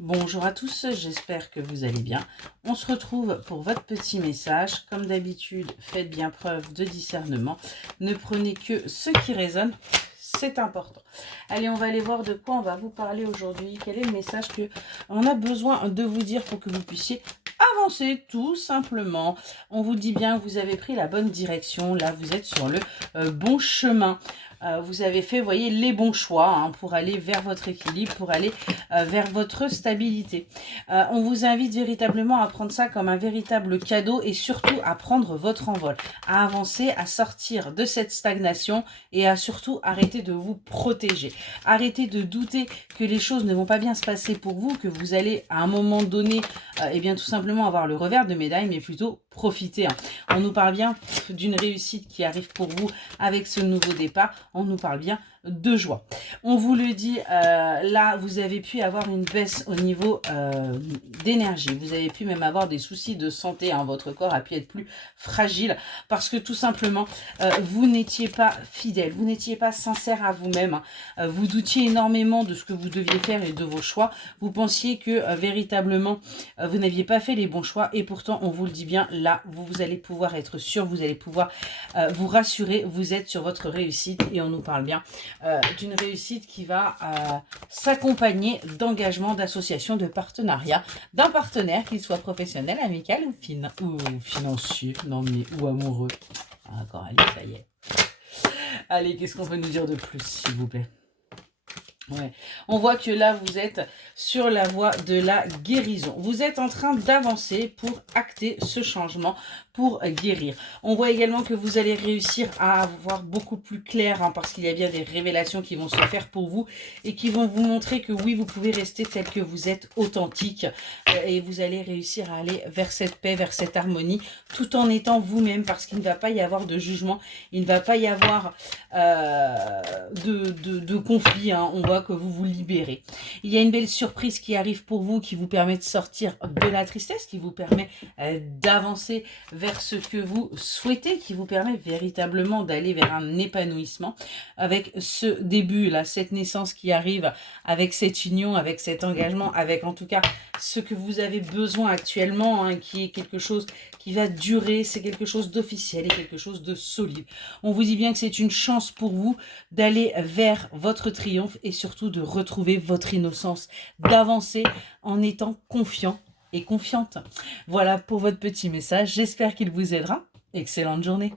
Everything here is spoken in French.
Bonjour à tous, j'espère que vous allez bien. On se retrouve pour votre petit message. Comme d'habitude, faites bien preuve de discernement. Ne prenez que ce qui résonne, c'est important. Allez, on va aller voir de quoi on va vous parler aujourd'hui. Quel est le message que on a besoin de vous dire pour que vous puissiez avancer tout simplement. On vous dit bien que vous avez pris la bonne direction. Là, vous êtes sur le bon chemin. Vous avez fait, vous voyez, les bons choix hein, pour aller vers votre équilibre, pour aller vers votre stabilité. On vous invite véritablement à prendre ça comme un véritable cadeau et surtout à prendre votre envol, à avancer, à sortir de cette stagnation et à surtout arrêter de vous protéger. Arrêtez de douter que les choses ne vont pas bien se passer pour vous, que vous allez à un moment donné, eh bien tout simplement avoir le revers de médaille, mais plutôt profiter. Hein. On nous parle bien d'une réussite qui arrive pour vous avec ce nouveau départ. On nous parle bien de joie. On vous le dit, là, vous avez pu avoir une baisse au niveau d'énergie. Vous avez pu même avoir des soucis de santé. Hein. Votre corps a pu être plus fragile parce que tout simplement, vous n'étiez pas fidèle. Vous n'étiez pas sincère à vous-même. Vous doutiez énormément de ce que vous deviez faire et de vos choix. Vous pensiez que véritablement, vous n'aviez pas fait les bons choix. Et pourtant, on vous le dit bien, là, vous allez pouvoir être sûr. Vous allez pouvoir vous rassurer. Vous êtes sur votre réussite et on nous parle bien d'une réussite qui va s'accompagner d'engagement, d'association, de partenariat, d'un partenaire, qu'il soit professionnel, amical ou financier, non mais ou amoureux. Ah, d'accord, allez, ça y est. Allez, qu'est-ce qu'on peut nous dire de plus, s'il vous plaît? Ouais. On voit que là, vous êtes sur la voie de la guérison. Vous êtes en train d'avancer pour acter ce changement, pour guérir. On voit également que vous allez réussir à avoir beaucoup plus clair, hein, parce qu'il y a bien des révélations qui vont se faire pour vous et qui vont vous montrer que oui, vous pouvez rester tel que vous êtes, authentique, et vous allez réussir à aller vers cette paix, vers cette harmonie, tout en étant vous-même, parce qu'il ne va pas y avoir de jugement, il ne va pas y avoir de conflit, hein. On voit que vous vous libérez. Il y a une belle surprise qui arrive pour vous, qui vous permet de sortir de la tristesse, qui vous permet d'avancer vers ce que vous souhaitez, qui vous permet véritablement d'aller vers un épanouissement. Avec ce début, là, cette naissance qui arrive, avec cette union, avec cet engagement, avec en tout cas ce que vous avez besoin actuellement, hein, qui est quelque chose qui va durer, c'est quelque chose d'officiel et quelque chose de solide. On vous dit bien que c'est une chance pour vous d'aller vers votre triomphe et surtout de retrouver votre innocence, d'avancer en étant confiant et confiante. Voilà pour votre petit message, j'espère qu'il vous aidera. Excellente journée.